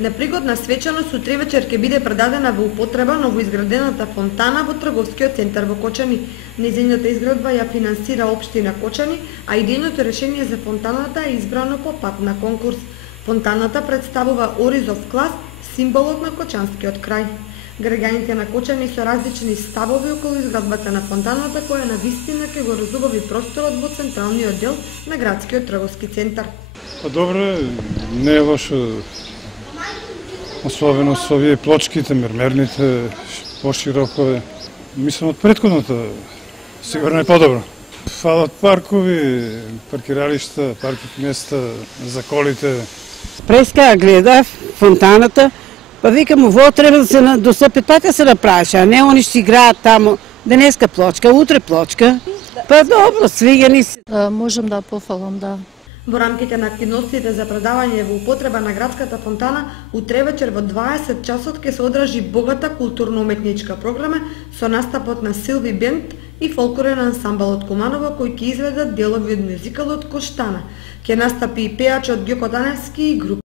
Непригодна свечаност утре вечер ќе биде предадена во употреба новоизградената фонтана во трговскиот центар во Кочани. Нејзината изградба ја финансира општина Кочани, а идејното решение за фонтаната е избрано по пат на конкурс. Фонтаната представува оризов клас, символот на кочанскиот крај. Граѓаните на Кочани со различни ставови околу изградбата на фонтаната, која навистина ќе го разубави просторот во централниот дел на градскиот трговски центар. Добро, не е лошо. Особено со овие плочките, мермерните, пошироко е. Мислам, од претходната сигурно е подобро. Фалат паркови, паркиралишта, паркинг места за колите. Преска гледав фонтаната, па викам, во треба да се до сапетата се направише, а не они што играат таму. Денеска плочка, утре плочка. Па добро, свиѓа се. Можам да пофалам, да. Во рамките на активностите за предавање во употреба на градската фонтана, утре вечер во 20 часот ќе се одржи богата културно-уметничка програма со настапот на Силви Бенд и фолклорен ансамбл од Куманово кој ќе изведат делови од мюзикалот Коштана. Ќе настапи и пеачот Ѓоко Даневски и група